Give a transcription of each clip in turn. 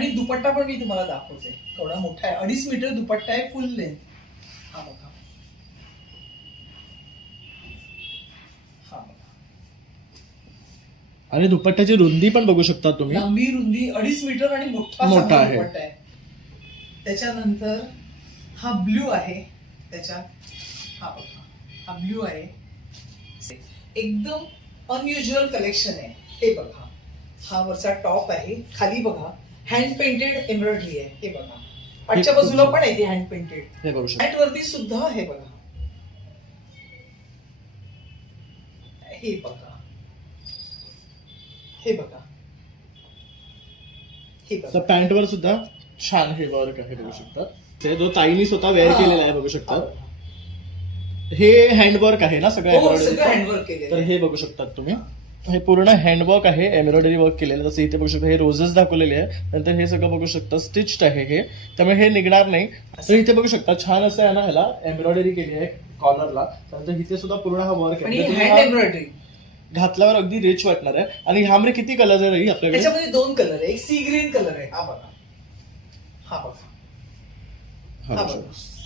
आणि दुपट्टा पण मी तुम्हाला दाखवते. केवढा मोठा आहे. अडीच मीटर दुपट्टा आहे फुल लेंथ हा बघा. हा बघा. आणि दुपट्ट्याची रुंदी पण बघू शकता तुम्ही. लांबी रुंदी अडीच मीटर आणि मोठा मोठा आहे. दुपट्टा आहे. त्याच्यानंतर हा ब्ल्यू आहे त्याच्यात. हा बघा. हा ब्ल्यू आहे. एकदम अनयुज्युअल कलेक्शन आहे. हे बघा. हा वरचा टॉप आहे. खाली बघा. हँड पेंटेड एम्ब्रॉयडरी आहे हे बघा. पाठच्या खूप बाजूला. पण आहे ती हँड पेंटेड हे बघू शकता. वरती सुद्धा हे बघा. हे बघा. हे बघा. हे तर पॅन्ट वर सुद्धा छान हे वर्क आहे बघू शकता. ते जो ताईनी स्वतः वेअर केलेला आहे बघू शकता. हे. हँडवर्क आहे ना सगळं हो सगळं embroidery? हँडवर्क केलेलं तर. हे बघू शकतात तुम्ही. हे पूर्ण हँडवर्क आहे एम्ब्रॉयडरी वर्क केलेलं. जसं इथे बघू शकता हे रोजेस दाखवलेले आहे नंतर हे सगळं बघू शकता स्टिच्ड आहे हे. त्यामुळे हे निघणार नाही. तर इथे बघू शकता छान असं आहे ना ह्याला एम्ब्रॉयडरी केली आहे कॉलरला त्यानंतर इथे सुद्धा पूर्ण हा वर्क आहे. म्हणजे घातल्यावर अगदी रिच वाटणार आहे. आणि ह्यामध्ये किती कलर्स आहे आपल्याकडे? दोन कलर आहे. एक सी ग्रीन कलर आहे. हा बघा. हा बघा. हा बघा.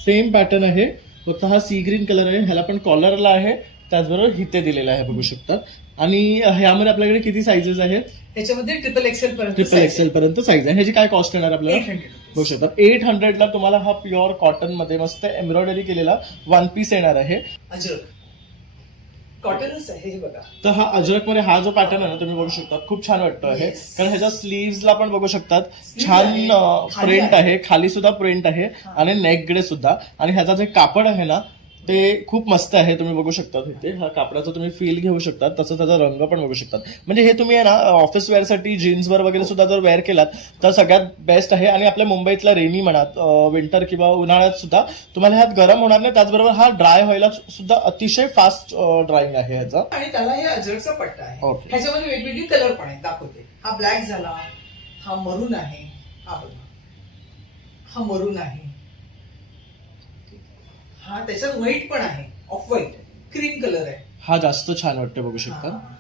सेम पॅटर्न आहे. फक्त हा सी ग्रीन कलर आहे. ह्याला पण कॉलरला आहे. त्याचबरोबर हिते दिलेला आहे बघू शकतात आणि ह्यामध्ये आपल्याकडे किती साईजेस आहेत? त्याच्यामध्ये ट्रिपल एक्सेल पर्यंत ट्रिपल एक्सेल पर्यंत साईज आहे. ह्याची काय कॉस्ट येणार आपल्याला? बघू शकता. एट हंड्रेडला तुम्हाला हा प्युअर कॉटनमध्ये मस्त एम्ब्रॉयडरी केलेला वन पीस येणार आहे. अजरक. कॉटनच आहे हे बघा. तर हा अजरकमध्ये हा जो पॅटर्न आहे ना तुम्ही बघू शकता. खूप छान वाटतो आहे. कारण ह्याच्या स्लीव्हजला पण बघू शकतात. छान प्रिंट आहे. खाली सुद्धा प्रिंट आहे. आणि नेककडे सुद्धा. आणि ह्याचा जे कापड आहे ना ते खूप मस्त आहे तुम्ही बघू शकता इथे. हा कापडाचा तुम्ही फील घेऊ शकता तसं त्याचा रंग पण बघू शकतात. म्हणजे हे तुम्ही आहे ना ऑफिस वेअरसाठी जीन्सवर वगैरे सुद्धा जर वेअर केलात तर सगळ्यात बेस्ट आहे. आणि आपल्या मुंबईतला रेनी म्हणा विंटर किंवा उन्हाळ्यात सुद्धा तुम्हाला ह्यात गरम होणार नाही. त्याचबरोबर हा ड्राय व्हायला सुद्धा अतिशय फास्ट ड्राईंग आहे ह्याचा. आणि त्याला हे अजरकचा पट्टा आहे. ह्याच्यामध्ये वेगवेगळी कलर पण आहेत. दाखवते. हा ब्लॅक झाला हा मरून आहे. हा बघा. हा मरून आहे. हा त्याच्यात व्हाईट पण आहे. ऑफ व्हाईट क्रीम कलर आहे. हा जास्त छान वाटतं बघू शकता. हा.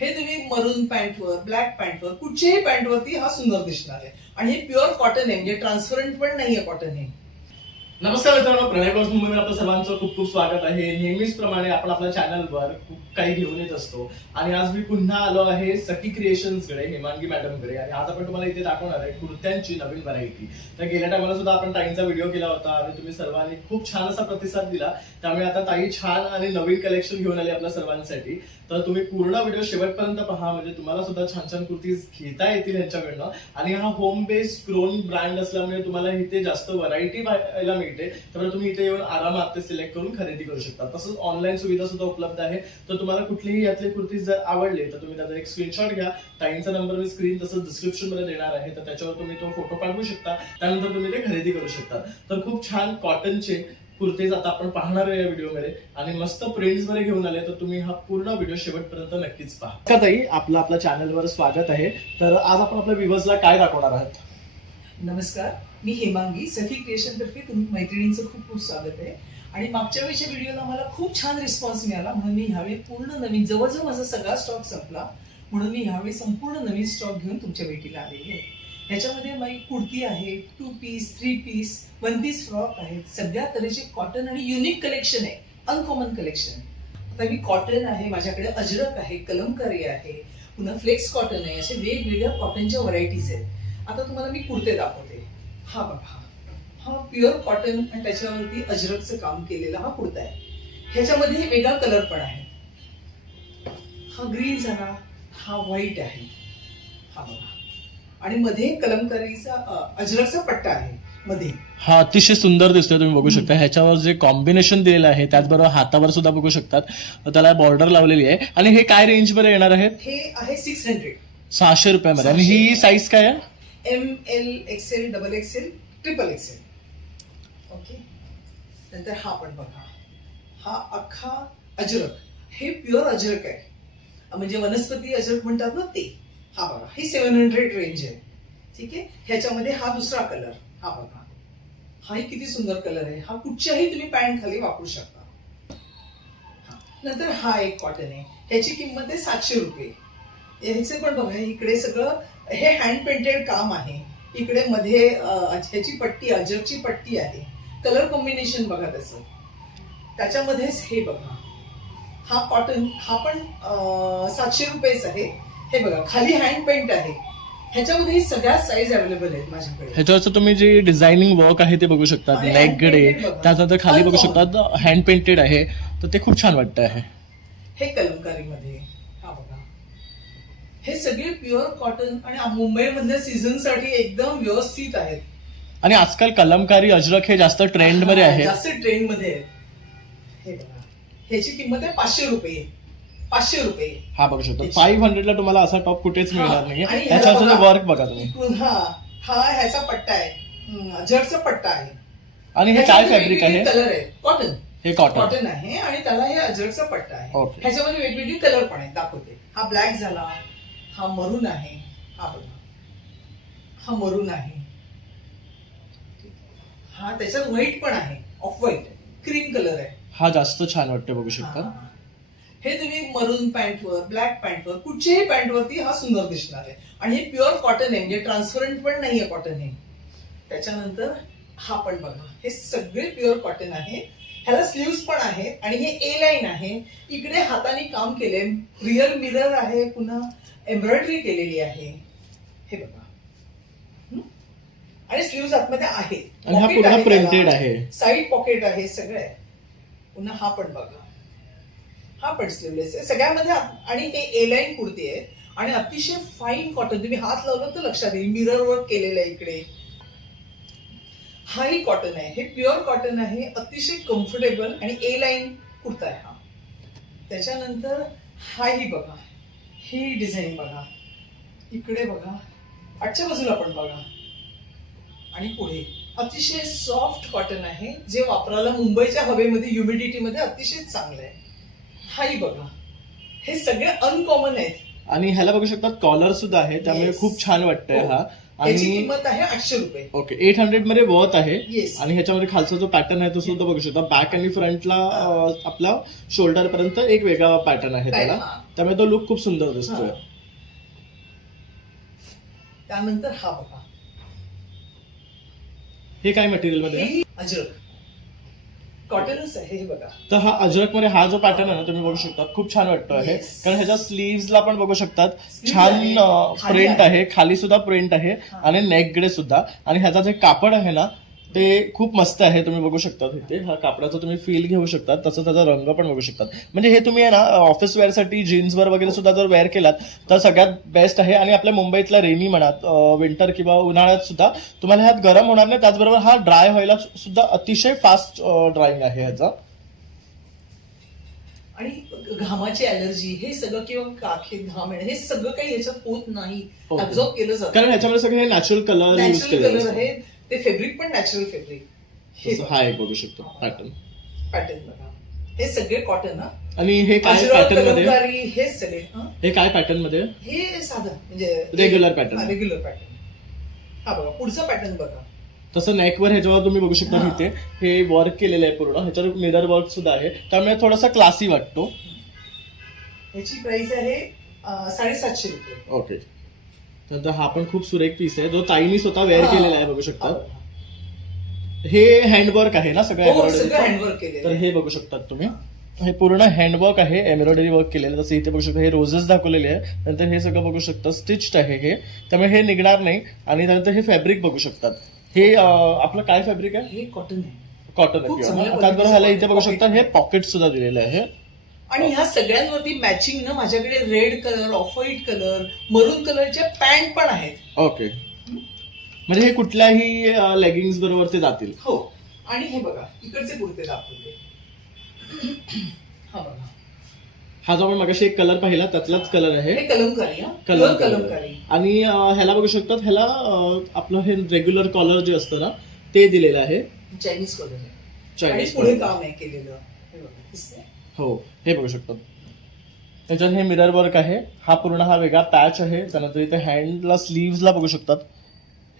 हे तुम्ही मरून पॅन्टवर ब्लॅक पॅन्टवर कुठच्याही पॅन्टवरती हा सुंदर दिसणार आहे. आणि हे प्युअर कॉटन आहे म्हणजे ट्रान्सपरंट पण नाहीये कॉटन हे. नमस्कार मित्रांनो प्रणय ब्लॉग्स मुंबईमध्ये आपलं सर्वांचं खूप खूप स्वागत आहे. नेहमीच प्रमाणे आपण आपल्या चॅनलवर खूप काही घेऊन येत असतो. आणि आज मी पुन्हा आलो आहे सखी क्रिएशन्सकडे हेमांगी मॅडमकडे. आणि आज आपण तुम्हाला इथे दाखवणार आहे कुर्त्यांची नवीन व्हरायटी तर गेल्या टायमाला सुद्धा आपण ताईंचा व्हिडिओ केला होता आणि तुम्ही सर्वांनी खूप छान असा प्रतिसाद दिला. त्यामुळे आता ताई छान आणि नवीन कलेक्शन घेऊन आली आपल्या सर्वांसाठी. तर तुम्ही पूर्ण व्हिडिओ शेवटपर्यंत पहा म्हणजे तुम्हाला सुद्धा छान छान कुर्तीज घेता येतील यांच्याकडनं. आणि हा होम बेस्ड क्रोन ब्रँड असल्यामुळे तुम्हाला इथे जास्त व्हरायटी पाहायला मिळते. त्यामुळे तुम्ही इथे येऊन आरामात ते सिलेक्ट करून खरेदी करू शकता. तसंच ऑनलाईन सुविधा सुद्धा उपलब्ध आहे. तर तुम्हाला कुठलीही यातले कुर्तीज जर आवडले तर तुम्ही त्याचा एक स्क्रीनशॉट घ्या. ताईंचा नंबर मी स्क्रीन तसंच डिस्क्रिप्शनमध्ये देणार आहे तर त्याच्यावर तुम्ही तो फोटो पाठवू शकता. त्यानंतर तुम्ही ते खरेदी करू शकता. तर खूप छान कॉटनचे कुर्तीज आता आपण पाहणार आहे या व्हिडिओमध्ये आणि मस्त प्रिंट्समध्ये घेऊन आले तर तुम्ही हा पूर्ण व्हिडिओ शेवटपर्यंत नक्कीच पहा. ताई आपलं आपल्या चॅनलवर स्वागत आहे. तर आज आपण आपल्या व्ह्युअर्सला काय दाखवणार आहात? नमस्कार. मी हेमांगी सखी क्रिएशनतर्फे तुम्ही मैत्रिणींचं खूप खूप स्वागत आहे. आणि मागच्या वेळच्या व्हिडिओला मला खूप छान रिस्पॉन्स मिळाला. म्हणून मी ह्यावेळी पूर्ण नवीन जवळजवळ माझा सगळा स्टॉक संपला. म्हणून मी ह्यावेळी संपूर्ण नवीन स्टॉक घेऊन तुमच्या भेटीला आलेली आहे. ह्याच्यामध्ये माझी कुर्ती आहे two piece three piece one piece frock आहेत सगळ्या तऱ्हेचे कॉटन आणि युनिक कलेक्शन आहे. अनकॉमन कलेक्शन आता मी कॉटन आहे माझ्याकडे अजरक आहे कलमकारी आहे पुन्हा फ्लेक्स कॉटन आहे. असे वेगवेगळ्या कॉटनच्या व्हरायटीज आहेत. आता तुम्हाला मी कुर्ते दाखवते. हा बघा. हा प्युअर कॉटन आणि त्याच्यावरती अजरकचं काम केलेला हा कुर्ता आहे. ह्याच्यामध्ये वेगळा कलर पण आहे. हा ग्रीन झाला हा व्हाईट आहे. हा बघा. आणि मध्ये कलमकारीचा अजरकचा पट्टा आहे. मध्ये. हा अतिशय सुंदर दिसतोय तुम्ही बघू शकता. ह्याच्यावर जे कॉम्बिनेशन दिलेलं आहे त्याचबरोबर हातावर सुद्धा बघू शकतात. त्याला बॉर्डर लावलेली आहे. आणि हे काय रेंजमध्ये येणार आहे? हे आहे सिक्स हंड्रेड सहाशे रुपयामध्ये. आणि ही साईज काय आहे? M L XL double XL triple XL okay नंतर हा पण बघा. हा अख्खा अजरक. हे प्युअर अजरक आहे. म्हणजे वनस्पती अजरक म्हणतात ना ते. हा बघा. ही सेवन हंड्रेड रेंज आहे. ठीक आहे? ह्याच्यामध्ये हा दुसरा कलर हा बघा. हाही किती सुंदर कलर आहे. हा कुठच्याही तुम्ही पॅन्ट खाली वापरू शकता. नंतर हा एक कॉटन आहे. ह्याची किंमत आहे सातशे रुपये. ह्याचे पण बघा इकडे सगळं हे हँड पेंटेड काम आहे. इकडे मध्ये ह्याची पट्टी अजरची पट्टी आहे. कलर कॉम्बिनेशन बघा त्याचं. त्याच्यामध्येच हे बघा. हा कॉटन हा पण सातशे रुपयेच आहे. हे बघा खाली हँड पेंट आहे. ह्याच्यामध्ये सगळ्या साईज अवेलेबल आहेत माझ्याकडे. ह्याच्यावरचं तुम्ही जे डिझायनिंग वर्क आहे ते बघू शकतात आणि नेक गडे. त्यानंतर खाली बघू. शकतात. हँड पेंटेड आहे. तर ते खूप छान वाटतं आहे हे कलमकारीमध्ये. हे सगळे प्युअर कॉटन आणि मुंबईमधल्या सीझनसाठी एकदम व्यवस्थित आहेत. आणि आजकाल कलमकारी अजरक हे जास्त ट्रेंडमध्ये आहे जास्त ट्रेंडमध्ये आहेत. हे बघा. ह्याची किंमत आहे पाचशे रुपये. पाचशे रुपये. हा बघू शकतो. फाईव्ह हंड्रेडला तुम्हाला असा टॉप कुठेच. मिळणार ह्याच्यावरचं बघा. वर्क बघा तुम्ही. पुन्हा हा ह्याचा पट्टा आहे. जडचा पट्टा आहे. आणि हे काय फॅब्रिक आहे? कलर आहे कॉटन हे कॉटन कॉटन आहे आणि त्याला हे अजरचा पट्टा आहे. ह्याच्यामध्ये वेगवेगळे कलर पण आहेत. दाखवते. हा ब्लॅक झाला. हा मरून आहे हा बघा. हा मरून आहे. हा त्याच्यात व्हाईट पण आहे ऑफ व्हाईट क्रीम कलर आहे. हा जास्त छान वाटतं बघू शकता. हा. हे तुम्ही मरून पॅन्टवर ब्लॅक पॅन्टवर कुठच्याही पॅन्टवरती हा सुंदर दिसणार आहे. आणि हे प्युअर कॉटन आहे म्हणजे ट्रान्सपरंट पण नाहीये कॉटन हे. त्याच्यानंतर हा पण बघा. हे सगळे प्युअर कॉटन आहे. ह्याला स्लीव्स पण आहेत आणि हे ए लाईन आहे. इकडे हाताने काम केले रिअल मिरर आहे पुन्हा. एम्ब्रॉयडरी केलेली आहे. हे बघा? आणि स्लीव्स आतमध्ये आहेत. प्रिंटेड आहे साईड पॉकेट आहे. सगळं आहे पुन्हा हा पण बघा. हा पण स्लीवलेस आहे. सगळ्यामध्ये आणि हे ए लाईन कुर्ती आहे. आणि अतिशय फाईन कॉटन तुम्ही हात लावलं तर लक्षात येईल. मिरर वर्क केलेलं आहे इकडे. हाही कॉटन आहे. हे प्युअर कॉटन आहे. अतिशय कम्फर्टेबल आणि ए लाईन कुर्ता आहे हा. त्याच्यानंतर हाही बघा. ही डिझाईन बघा. इकडे बघा. आजच्या बाजूला पण बघा. आणि पुढे. अतिशय सॉफ्ट कॉटन आहे जे वापरायला मुंबईच्या हवेमध्ये ह्युमिडिटीमध्ये अतिशय चांगलं आहे. हाही बघा. हे सगळे अनकॉमन आहेत. आणि ह्याला बघू शकतात कॉलर सुद्धा आहे त्यामुळे Yes. खूप छान वाटतंय हो. हा. याची आणि किंमत आहे आठशे रुपये. ओके एट हंड्रेडमध्ये वर्थ आहे. येस आणि ह्याच्यामध्ये खालचा जो पॅटर्न आहे तो सुद्धा बघू शकता. बॅक आणि फ्रंटला आपला शोल्डर पर्यंत एक वेगळा पॅटर्न आहे त्याला. त्यामुळे तो लुक खूप सुंदर दिसतोय. हा. त्यानंतर हा बघा. हे काय मटेरियलमध्ये आहे? अजरक. कॉटनच आहे हे बघा. तर हा अजरकमध्ये हा जो पॅटर्न आहे ना तुम्ही बघू शकता. खूप छान वाटतो आहे Yes. कारण ह्याच्या स्लीव्हजला पण बघू शकतात. Sleeves छान खाली प्रिंट आहे. आहे. खाली सुद्धा प्रिंट आहे. हा. आणि नेककडे सुद्धा. आणि ह्याचा जे कापड आहे ना ते खूप मस्त आहे तुम्ही बघू शकता इथे. हा कापडाचा तुम्ही फील घेऊ शकता तसं त्याचा रंग पण बघू शकतात. म्हणजे हे तुम्ही आहे ना ऑफिस वेअरसाठी जीन्सवर वगैरे सुद्धा जर वेअर केलात तर सगळ्यात बेस्ट आहे. आणि आपल्या मुंबईतला रेनी म्हणा विंटर किंवा उन्हाळ्यात सुद्धा तुम्हाला ह्यात गरम होणार नाही. त्याचबरोबर हा ड्राय व्हायला सुद्धा अतिशय फास्ट ड्राईंग आहे ह्याचा. आणि घामाची अलर्जी हे सगळं किंवा काखे घाम येणं हे सगळं काही याच्यात होत नाही. कारण ह्याच्यामध्ये सगळे हे नॅचरल कलर कलर. आहे ते फेब्रिक पण नॅचरल फेब्रिक हे जसं हा एक बघू शकतो. पॅटर्न पॅटर्न बघा. हे सगळे कॉटन हा. आणि हे काय पॅटर्नमध्ये? कलमकारी, हे सगळे हं? हे काय पॅटर्नमध्ये? हे साधं म्हणजे Regular pattern. रेग्युलर पॅटर्न हा बघा पुढचा पॅटर्न बघा. तसं नेकवर ह्याच्यावर तुम्ही बघू शकता हा. इथे. हे वर्क केलेलं आहे पूर्ण. ह्याच्यावर मिरर वर्क सुद्धा आहे. त्यामुळे थोडासा क्लासी वाटतो. ह्याची प्राइस आहे अं, साडेसातशे रुपये. ओके नंतर हा पण खूप सुरेख पीस आहे जो ताईनी स्वतः वेअर हा. केलेला आहे बघू हा शकता. हे हँडवर्क आहे ना सगळं हो? हँडवर्क केलेलं तर. हे बघू शकतात तुम्ही. हे पूर्ण हँडवर्क आहे एम्ब्रॉयडरी वर्क केलेलं. जसं इथे बघू शकता हे रोजेस दाखवलेले आहे नंतर हे सगळं बघू शकता स्टिच्ड आहे हे. त्यामुळे हे निघणार नाही. आणि त्यानंतर हे फॅब्रिक बघू शकतात. हे अं, आपलं काय फॅब्रिक आहे? हे कॉटन आहे. कॉटन खूप आहे. चांगल्या त्याचबरोबर ह्याला इथे बघू शकता हे पॉकेट सुद्धा दिलेलं आहे. आणि ह्या सगळ्यांवरती मॅचिंग ना माझ्याकडे red colour off white colour maroon कलरच्या पॅन्ट पण आहेत. ओके म्हणजे हे कुठल्याही लेगिंग्स बरोबर ते जातील. हो. आणि हे बघा इकडचे कुर्ते दाखवले हा बघा. हा जो आपण मगाशी एक कलर पाहिला त्यातलाच कलर आहे. हे कलमकारी हा. कलम Pure कलमकारी. आणि अं, ह्याला बघू शकतात ह्याला अं, आपलं हे रेग्युलर कॉलर जे असतं ना ते दिलेलं आहे. चायनीज कलर आहे. आणि चायनीज पुढे काम आहे केलेलं. हे बघा दिसतंय? हो. हे बघू शकतात त्याच्यात हे मिरर वर्क आहे. हा पूर्ण हा वेगळा पॅच आहे. त्यानंतर इथे हँडला स्लीव्हजला बघू शकतात.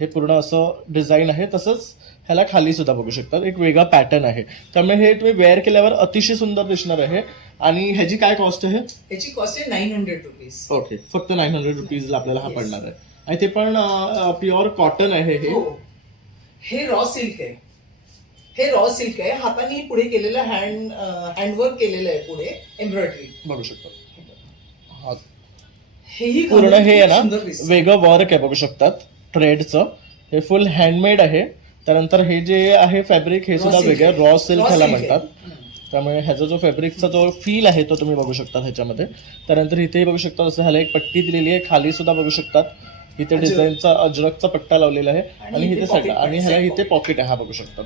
हे पूर्ण असं डिझाईन आहे. तसंच ह्याला खाली सुद्धा बघू शकतात. एक वेगळा पॅटर्न आहे. त्यामुळे हे तुम्ही वेअर केल्यावर अतिशय सुंदर दिसणार आहे. आणि ह्याची काय कॉस्ट आहे? याची कॉस्ट आहे नाईन हंड्रेड रुपीज ओके फक्त नाईन हंड्रेड रुपीजला आपल्याला हा. पडणार आहे. आणि ते पण प्युअर कॉटन आहे हे. हो. हे रॉ सिल्क आहे. हे रॉ सिल्क आहे. हाताने पुढे केलेलं हँड हँडवर्क केलेलं आहे पुढे एम्ब्रॉयडरी बघू शकता. हा. हेही पूर्ण हे आहे सुंदर ना दिसतं. वेगळं वर्क आहे बघू शकतात. थ्रेडचं हे फुल हँडमेड आहे. त्यानंतर हे जे आहे फॅब्रिक हे Raw सुद्धा silk वेगळं आहे. रॉ सिल्क Raw ह्याला silk आहे. म्हणतात. त्यामुळे ह्याचा जो फॅब्रिकचा जो फील आहे तो तुम्ही बघू शकता ह्याच्यामध्ये. त्यानंतर इथेही बघू शकता जसं ह्याला एक पट्टी दिलेली आहे. खाली सुद्धा बघू शकतात. इथे अजरक. डिझाईनचा अजरकचा पट्टा लावलेला आहे. आणि आणि इथे इथे pocket सगळं आणि ह्याला side इथे pocket. पॉकेट आहे हा बघू शकता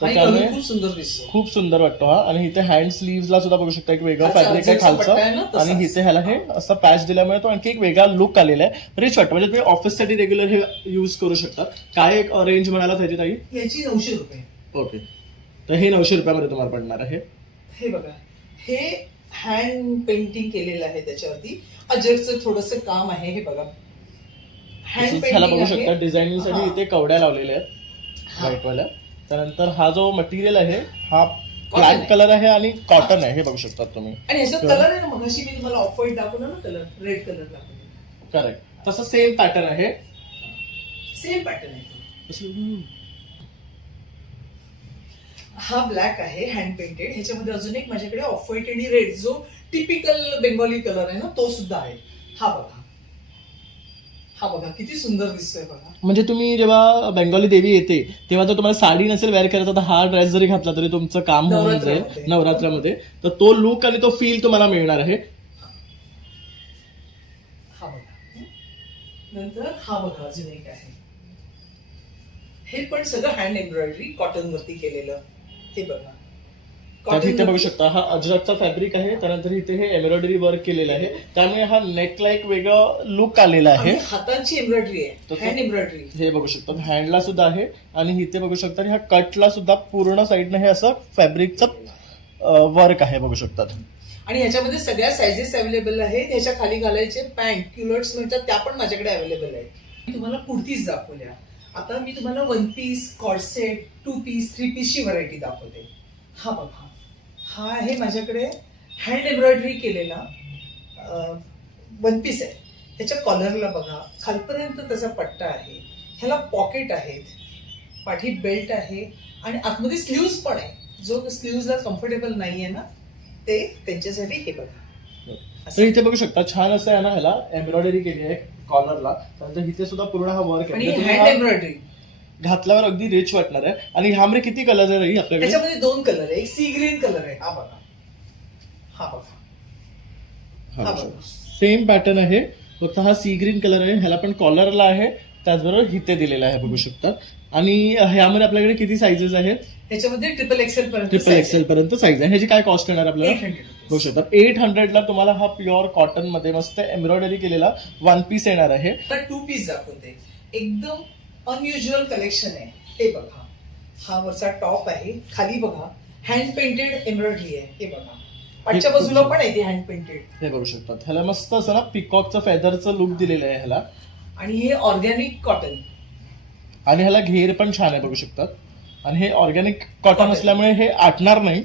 तर त्यामुळे खूप सुंदर दिसतो खूप सुंदर वाटतो हा. आणि इथे हँड ला सुद्धा बघू शकता एक वेगळं फॅब्रिक आहे खालचं. आणि इथे ह्याला हे असं पॅच दिल्यामुळे तो आणखी एक वेगळा लुक आलेला आहे. रिच वाटतं म्हणजे तुम्ही ऑफिससाठी रेग्युलर हे युज करू शकता. काय एक रेंज म्हणाला त्याची ताई? याची नऊशे रुपये. ओके. तर हे नऊशे रुपयामध्ये तुम्हाला पडणार आहे. हे बघा. हे हँड पेंटिंग केलेलं आहे त्याच्यावरती. अजरचं थोडस काम आहे हे बघा. हँड ह्याला बघू पेंटिंग शकता डिझायनिंगसाठी. इथे कवड्या लावलेल्या आहेत. हा. त्यानंतर हा जो मटेरियल आहे हा ब्लॅक. कलर आहे आणि कॉटन आहे हे बघू शकता तुम्ही आणि ह्याच्यात. कलर आहे ना मगाशी मी तुम्हाला ऑफ व्हाईट दाखवला ना कलर रेड कलर दाखवला करेक्ट तसं सेम पॅटर्न आहे सेम पॅटर्न आहे तो. हा ब्लॅक आहे हँड पेंटेड ह्याच्यामध्ये अजून एक माझ्याकडे ऑफ व्हाईट आणि रेड जो टिपिकल बेंगॉली कलर आहे ना तो सुद्धा आहे हा बघा हा बघा किती सुंदर दिसतोय बघा. म्हणजे तुम्ही जेव्हा बेंगॉली देवी येते तेव्हा जर तुम्हाला साडी नसेल वेअर करायचा तर हा ड्रेस जरी घातला तरी तुमचं काम होऊन जाईल नवरात्रामध्ये. नवरात्रामध्ये. तर तो लुक आणि तो फील तुम्हाला मिळणार आहे. हा बघा. नंतर हा बघा अजून एक आहे. हे पण सगळं हँड एम्ब्रॉयडरी कॉटन वरती केलेलं. हे बघा. तर इथे बघू शकता हा अजरकचा फॅब्रिक आहे त्यानंतर इथे हे एम्ब्रॉयडरी वर्क केलेलं आहे. त्यामुळे हा नेकला एक वेगळं लुक आलेला आहे. हातांची एम्ब्रॉयडरी आहे हँड एम्ब्रॉयडरी हे बघू शकता हँडला सुद्धा आहे. आणि इथे बघू शकता ह्या कटला सुद्धा पूर्ण साईडनं हे असं फॅब्रिकचं वर्क आहे बघू शकतात आणि ह्याच्यामध्ये सगळ्या सायझेस अवेलेबल आहेत. ह्याच्या खाली घालायचे पॅन्ट क्युलर्ट्स म्हणतात त्या पण माझ्याकडे अवेलेबल आहेत. मी तुम्हाला कुर्तीज दाखवल्या. आता मी तुम्हाला one piece corset two piece three पीसची variety दाखवते. हा बघा. हा आहे माझ्याकडे हँड एम्ब्रॉयडरी केलेला वन पीस आहे. ह्याच्या कॉलरला बघा खालपर्यंत त्याचा पट्टा आहे. ह्याला पॉकेट आहेत पाठी बेल्ट आहे आणि आतमध्ये स्लीव्ज पण आहे. जो स्लीव्जला कम्फर्टेबल नाहीये ना ते त्यांच्यासाठी हे बघा. तर इथे बघू शकता छान असं आहे ना ह्याला एम्ब्रॉयडरी केली आहे कॉलरला त्यानंतर इथे सुद्धा पूर्ण हा वर्क आणि आहे म्हणजे हँड एम्ब्रॉयडरी हा घातल्यावर अगदी रिच वाटणार आहे. आणि ह्यामध्ये किती कलर आहे आपल्याकडे? त्याच्यामध्ये दोन कलर आहे. एक सी ग्रीन कलर आहे. हा बघा. हा बघा. हा बघा. सेम पॅटर्न आहे. फक्त हा सी ग्रीन कलर आहे. ह्याला पण कॉलरला आहे. त्याचबरोबर हिते दिलेला आहे बघू शकता. आणि ह्यामध्ये आपल्याकडे किती साईजेस आहेत? त्याच्यामध्ये ट्रिपल एक्सेल पर्यंत ट्रिपल एक्सेल पर्यंत साईज आहे. ह्याची काय कॉस्ट येणार आपल्याला? एट बघू शकता. एट हंड्रेडला तुम्हाला हा प्युअर कॉटनमध्ये मस्त एम्ब्रॉयडरी केलेला वन पीस येणार आहे. टू पीस दाखवते. एकदम अनयुज्युअल कलेक्शन आहे. हे बघा. हा वरचा टॉप आहे. खाली बघा. हँड पेंटेड एम्ब्रॉयडरी आहे. हे बघा. खूप बाजूला. पण आहे ती हँड पेंटेड हे बघू शकतात. ह्याला मस्त असं ना पिकॉकचं फेदरचं लुक दिलेलं आहे ह्याला. आणि हे ऑर्गॅनिक कॉटन आणि ह्याला घेर पण छान आहे बघू शकतात. आणि हे ऑर्गॅनिक कॉटन. असल्यामुळे हे आटणार नाही.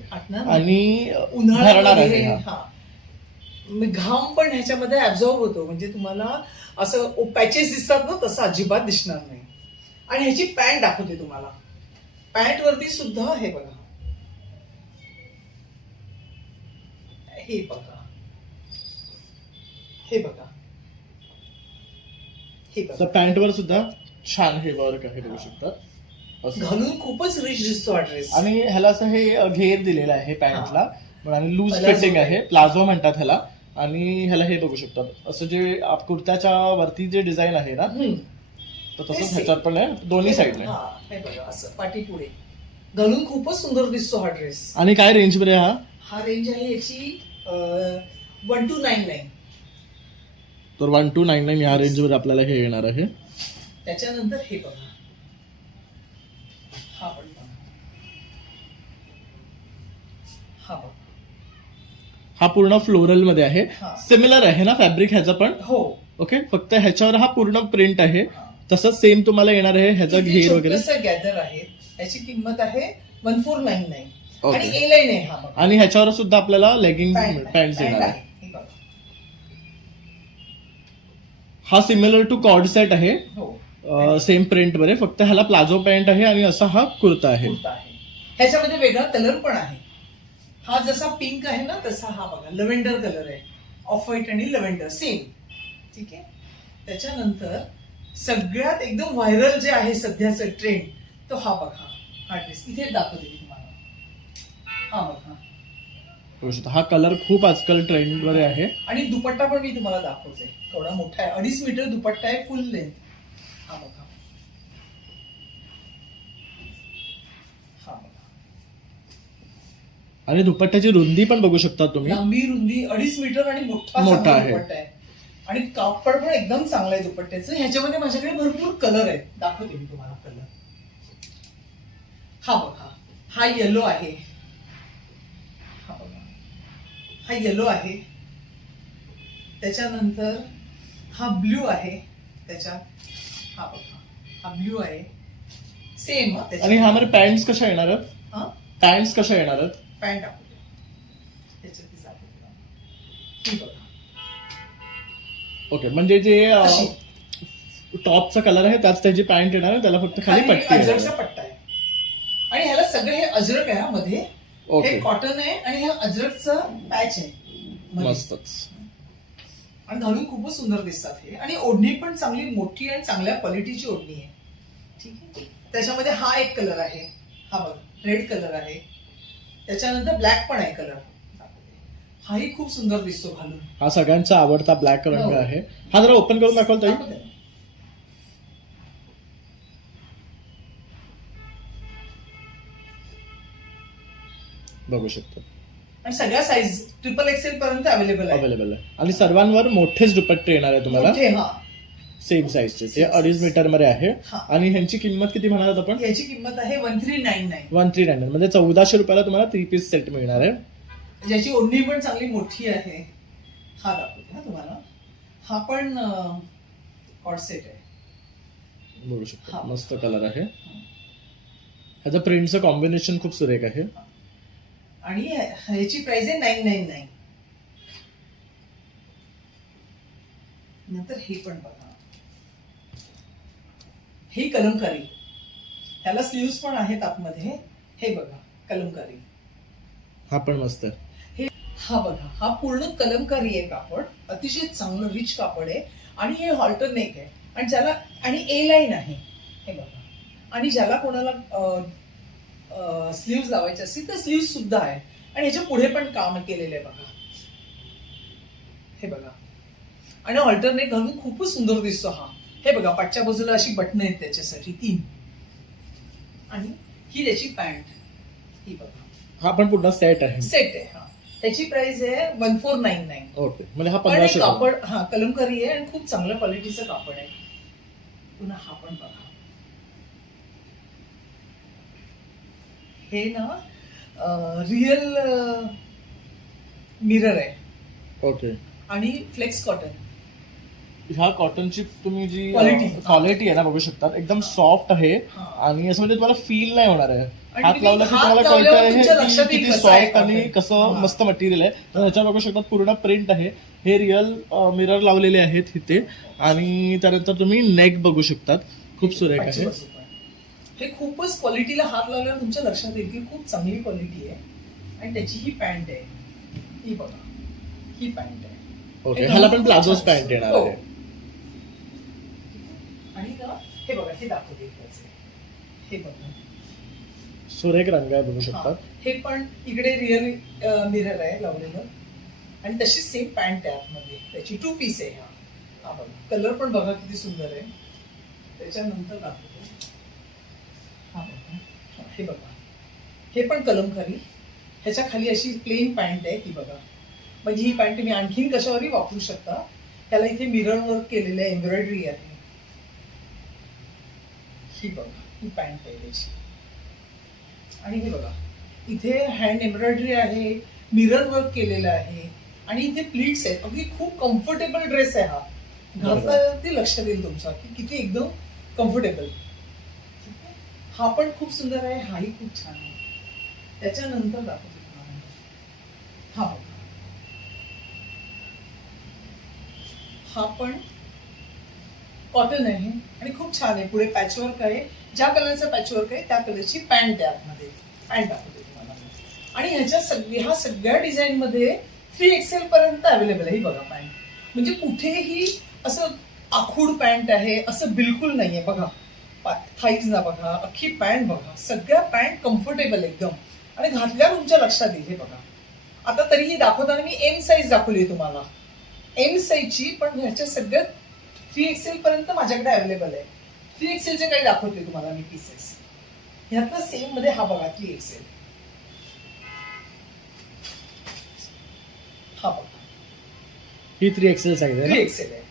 आणि आहे हे- हा. हा. घाम पण ह्याच्यामध्ये ऍब्झॉर्ब होतो. म्हणजे तुम्हाला असं पॅचेस दिसतात ना तसं अजिबात दिसणार नाही. आणि ह्याची पॅन्ट दाखवते तुम्हाला. पॅन्ट वरती सुद्धा हे बघा. हे बघा. हे बघा. हे तर बघा पॅन्टवर सुद्धा छान हे वर्क आहे बघू शकतात. घालून खूपच रिच दिसतो हा ड्रेस आणि ह्याला असं हे घेर दिलेलं आहे पॅन्टला. आणि लूज फिटिंग आहे. प्लाझो म्हणतात ह्याला. आणि ह्याला हे बघू शकतात असं जे आप- कुर्त्याच्या वरती जे डिझाईन आहे ना तर तसंच. ह्याच्यावर पण आहे. दोन्ही हा हे बघा असं पाठी पुढे घालून खूपच सुंदर दिसतो हा ड्रेस आणि काय रेंजमध्ये हा? हा रेंज आहे याची वन टू नाईन नाईन तर वन टू नाईन नाईन या रेंजमध्ये आपल्याला हे येणार आहे. त्याच्यानंतर हे बघा. हा पण बघा. हा बघा. हा पूर्ण फ्लोरलमध्ये आहे. हा. सिमिलर आहे ना फॅब्रिक ह्याचा पण? हो. ओके फक्त ह्याच्यावर हा पूर्ण प्रिंट आहे. तसंच सेम तुम्हाला येणार आहे ह्याचा घेर वगैरे. गॅदर आहे. याची किंमत आहे वन फोर नाईन नाईन. आणि ए लाईन आहे हा बघा. आणि ह्याच्यावर सुद्धा आपल्याला लेगिंग Pant. पॅन्ट Pant येणार आहे. आहे. हे बघा. हा सिमिलर टू कॉर्ड सेट आहे. हो. सेम प्रिंटमध्ये. फक्त ह्याला प्लाझो पॅन्ट आहे आणि असा हा कुर्ता आहे. कुर्ता आहे. ह्याच्यामध्ये वेगळा कलर पण आहे. हा जसा पिंक आहे ना तसा हा बघा. लव्हेंडर कलर आहे. ऑफ व्हाईट आणि लव्हेंडर सेम ठीक आहे? त्याच्यानंतर सगळ्यात एकदम व्हायरल जे आहे सध्याचं ट्रेंड तो हा बघा. हा ड्रेस इथे दाखवते मी तुम्हाला. हा बघा. शकता. हा कलर खूप आजकाल ट्रेंड वर आहे. आणि दुपट्टा पण मी तुम्हाला दाखवते. केवढा मोठा आहे. अडीच मीटर दुपट्टा आहे फुल लेंथ हा बघा. हा बघा. आणि दुपट्ट्याची रुंदी पण बघू शकता तुम्ही. लांबी रुंदी अडीच मीटर आणि मोठा मोठा आहे. दुपट्टा आहे. आणि कापड पण एकदम चांगलं आहे दुपट्ट्याचं. ह्याच्यामध्ये माझ्याकडे भरपूर कलर आहेत. दाखवते मी तुम्हाला कलर हा बघा. हा येलो आहे. हा बघा. हा येलो आहे. त्याच्यानंतर हा ब्ल्यू आहे. त्याच्यात हा बघा. हा ब्ल्यू आहे. सेम आणि ह्यामध्ये पॅन्ट कशा येणार हा? पॅन्ट कशा येणार पॅन्ट दाखवते. त्याच्यात ही बघा. ओके म्हणजे जे अशी. टॉपचा कलर आहे त्याच त्याची पॅन्ट येणार आहे त्याला फक्त खाली खाली पट्टी अजरकचा पट्टा आहे. आणि ह्याला सगळं हे अजरक आहे हा मध्ये. हे कॉटन आहे आणि हे अजरकचं पॅच आहे मध्ये. मस्तच. आणि घालून खूपच सुंदर दिसतात हे. आणि ओढणी पण चांगली मोठी आणि चांगल्या क्वालिटीची ओढणी आहे. ठीक आहे? त्याच्यामध्ये हा एक कलर आहे. हा बघ रेड कलर आहे. त्याच्यानंतर ब्लॅक पण आहे कलर हाही खूप सुंदर दिसतो घालून हा सगळ्यांचा आवडता ब्लॅक रंग हो. आहे. हा जरा ओपन करून दाखवाल ताई. दाखवते. ना. बघू शकतो. आणि सगळ्या साईज ट्रिपल एक्सेल पर्यंत अवेलेबल आहे. अवेलेबल आहे. आणि सर्वांवर मोठेच दुपट्टे येणार आहे तुम्हाला. मोठे, हा. सेम साईजचे ते अडीच. मीटरमध्ये आहे. हा. आणि ह्यांची किंमत किती म्हणालात आपण? याची किंमत आहे one three nine nine one three nine म्हणजे चौदाशे रुपयाला तुम्हाला थ्री पीस सेट मिळणार आहे. ज्याची ओढणी पण चांगली मोठी आहे. हा दाखवते हा तुम्हाला. हा पण कॉडसेट आहे. बघू शकतो. हा. मस्त कलर आहे. ह्याचं प्रिंटचं कॉम्बिनेशन खूप सुरेख आहे. आणि ह्याची प्राइस आहे नाईन नाईन नाईन नंतर हे पण बघा. ही कलमकारी. ह्याला स्लीव्स पण आहेत आतमध्ये. हे बघा कलमकारी. हा पण मस्त आहे. हा बघा हा पूर्ण कलमकारी आहे कापड अतिशय चांगलं रिच कापड आहे. आणि हे हॉल्टर नेक आहे. आणि ज्याला आणि ए लाईन आहे. हे बघा. आणि ज्याला कोणाला स्लीव्ज लावायचे असतील तर स्लीव्ज सुद्धा आहे. आणि ह्याच्या पुढे पण काम केलेलं आहे बघा. हे बघा. आणि हॉल्टर नेक घालून खूपच सुंदर दिसतो हा. हे बघा पाठच्या बाजूला अशी बटणं आहेत त्याच्यासाठी तीन. आणि ही त्याची पॅन्ट ही बघा. हा पण पुन्हा सेट आहे. सेट आहे हा. त्याची प्राइस आहे one four nine nine okay म्हणजे हा आणि पंधराशे. कापड हा कलमकारी आहे आणि खूप चांगल्या क्वालिटीचं कापड आहे. पुन्हा हा पण बघा. हे ना रिअल मिरर आहे. ओके आणि फ्लेक्स कॉटन ह्या कॉटनची तुम्ही जी. क्वालिटी आहे ना बघू शकता एकदम सॉफ्ट आहे हा. आणि असं म्हणजे तुम्हाला फील नाही होणार आहे. हात तुम्ही लावला की तुम्हाला कळतं हे किती सॉफ्ट आणि. कसं हा. मस्त मटेरियल आहे. तर ह्याच्यावर बघू शकता पूर्ण प्रिंट आहे. हे रिअल मिरर लावलेले आहेत इथे. आणि त्यानंतर तुम्ही नेक बघू शकतात. खूप सुरेख आहे. हे खूपच क्वालिटीला हात लावल्यावर तुमच्या लक्षात येईल की खूप चांगली क्वालिटी आहे. आणि त्याची ही पॅन्ट आहे. ही बघा. ही पॅन्ट आहे. ओके हे ह्याला पण छान पॅन्ट येणार हो. आहे आणि हे बघा हे दाखवते. हे बघा. सुरेख रंग आहे बघू. शकतात. हे पण इकडे रिअल मिरर आहे लावलेलं. आणि तशी सेम पॅन्ट आहे आतमध्ये. त्याची टू पीस आहे हा. हा बघा. कलर पण बघा किती सुंदर आहे. त्याच्यानंतर दाखवतो. हा बघा. हा, बघा. हे पण कलमकारी ह्याच्या खाली अशी प्लेन पॅन्ट आहे ही बघा. म्हणजे ही पॅन्ट तुम्ही आणखीन कशावरही वापरू शकता. त्याला इथे मिरर वर्क केलेलं आहे एम्ब्रॉयडरी आहे. ही बघा ही पॅन्ट आहे त्याची आणि हे बघा इथे हँड एम्ब्रॉयडरी आहे मिरर वर्क केलेलं आहे आणि इथे प्लीट्स आहेत. अगदी खूप कम्फर्टेबल ड्रेस आहे हा. घातल्यावरती लक्षात येईल तुमच्या की किती एकदम कम्फर्टेबल हा पण खूप सुंदर आहे हाही खूप छान आहे. त्याच्यानंतर दाखवते. हा बघा. हा पण कॉटन आहे आणि खूप छान आहे. पुढे पॅचवर्क आहे. ज्या कलरचं पॅचवर्क आहे त्या कलरची पॅन्ट आहे आतमध्ये. पॅन्ट दाखवते तुम्हाला. आणि ह्याच्या सगळ्या ह्या सगळ्या डिझाईन मध्ये थ्री एक्सेल पर्यंत अवेलेबल आहे. ही बघा पॅन्ट म्हणजे कुठेही असं आखूड पॅन्ट आहे असं बिलकुल नाहीये. बघा. थाईज ना बघा अख्खी पॅन्ट बघा. सगळ्या पॅन्ट कम्फर्टेबल एकदम. आणि घातल्यावर तुमच्या लक्षात येईल. हे बघा. आता तरीही दाखवताना मी एम साईज दाखवली तुम्हाला. एम साईजची पण ह्याच्या सगळ्यात थ्री एक्सेल पर्यंत माझ्याकडे अवेलेबल आहे. थ्री एक्सेलचे काही दाखवते तुम्हाला मी पीसेस ह्यातलं सेममध्ये हा बघा थ्री एक्सेल हा बघा. ही थ्री एक्सेल थ्री एक्सेल आहे.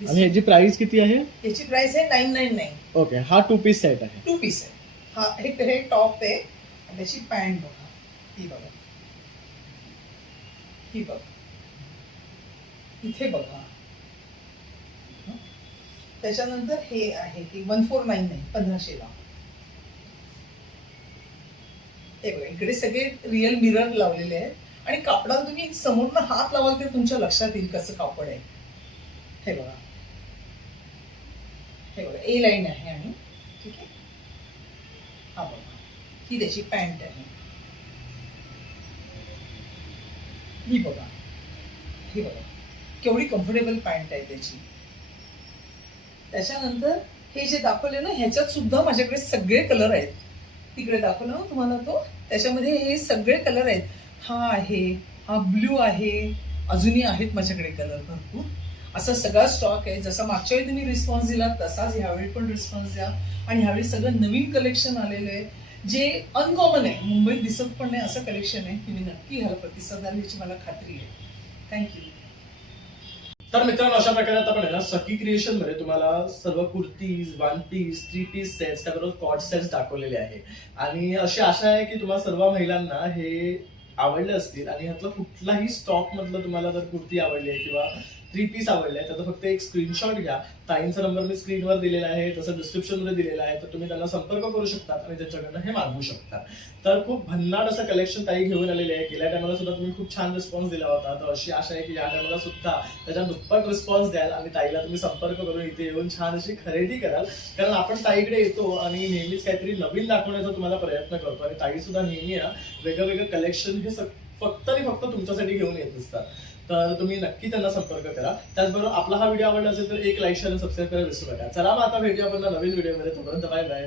आणि ह्याची प्राइस किती आहे? याची प्राइस आहे नाईन नाईन नाईन ओके हा टू पीस सेट आहे. टू पीस आहे. हा हे हे टॉप आहे. आणि त्याची पॅन्ट बघा. ही बघा. ही बघा. इथे बघा? त्याच्यानंतर हे आहे की वन फोर नाईन नाईन पंधराशेला हे बघा इकडे सगळे रिअल मिरर लावलेले आहेत. आणि कापडाला तुम्ही समोरनं हात लावाल तर तुमच्या लक्षात येईल कसं कापड आहे. हे बघा. हे बघा ए लाईन आहे आणि ठीक आहे? हा बघा. ही त्याची पॅन्ट आहे. ही बघा. ही बघा. केवढी कम्फर्टेबल पॅन्ट आहे त्याची. त्याच्यानंतर हे जे दाखवले ना ह्याच्यात सुद्धा माझ्याकडे सगळे कलर आहेत. तिकडे दाखवलं ना तुम्हाला तो. त्याच्यामध्ये हे सगळे कलर आहेत. हा आहे हा ब्ल्यू आहे अजूनही आहेत माझ्याकडे कलर भरपूर. असा सगळा स्टॉक आहे. जसा मागच्या वेळी तुम्ही रिस्पॉन्स दिला तसाच ह्यावेळी पण रिस्पॉन्स द्या. आणि ह्यावेळी सगळं नवीन कलेक्शन आलेलं आहे. जे अनकॉमन आहे. मुंबईत दिसत पण नाही असं कलेक्शन आहे. तुम्ही नक्की ह्याला प्रतिसाद द्याल याची मला खात्री आहे. थँक्यू तर मित्रांनो अशा प्रकारे आता आपण आहे ना सखी क्रिएशनमध्ये तुम्हाला सर्व kurtis one piece three piece sets त्याबरोबर कॉट सेट्स दाखवलेले आहे. आणि अशी आशा आहे की तुम्हाला सर्व महिलांना हे आवडले असतील आणि ह्यातलं कुठलाही स्टॉक मधलं तुम्हाला जर कुर्ती आवडली आहे किंवा थ्री पीस आवडले आहे त्याचा फक्त एक स्क्रीनशॉट घ्या. ताईंचा नंबर मी स्क्रीनवर दिलेला आहे तसं डिस्क्रिप्शनमध्ये दिलेला आहे. तर तुम्ही त्यांना संपर्क करू शकतात आणि त्यांच्याकडनं हे मागवू शकता. तर खूप भन्नाट असं कलेक्शन ताई घेऊन आलेले आहे. गेल्या टायमाला सुद्धा तुम्ही खूप छान रिस्पॉन्स दिला होता. तर अशी आशा आहे की या टायमाला सुद्धा त्याच्या दुप्पट रिस्पॉन्स द्याल आणि ताईला तुम्ही संपर्क करून इथे येऊन छान अशी खरेदी कराल. कारण आपण ताईकडे येतो आणि नेहमीच काहीतरी नवीन दाखवण्याचा तुम्हाला प्रयत्न करतो. आणि ताई सुद्धा नेहमी ना वेगळं वेगळं कलेक्शन हे फक्त आणि फक्त तुमच्यासाठी घेऊन येत असतात. तर तुम्ही नक्की त्यांना संपर्क करा. त्याचबरोबर आपला हा व्हिडिओ आवडला असेल तर एक लाईक शेअर सबस्क्राईब करायला विसरू नका. चला मग आता भेटूया आपण नवीन व्हिडिओमध्ये तोपर्यंत बाय बाय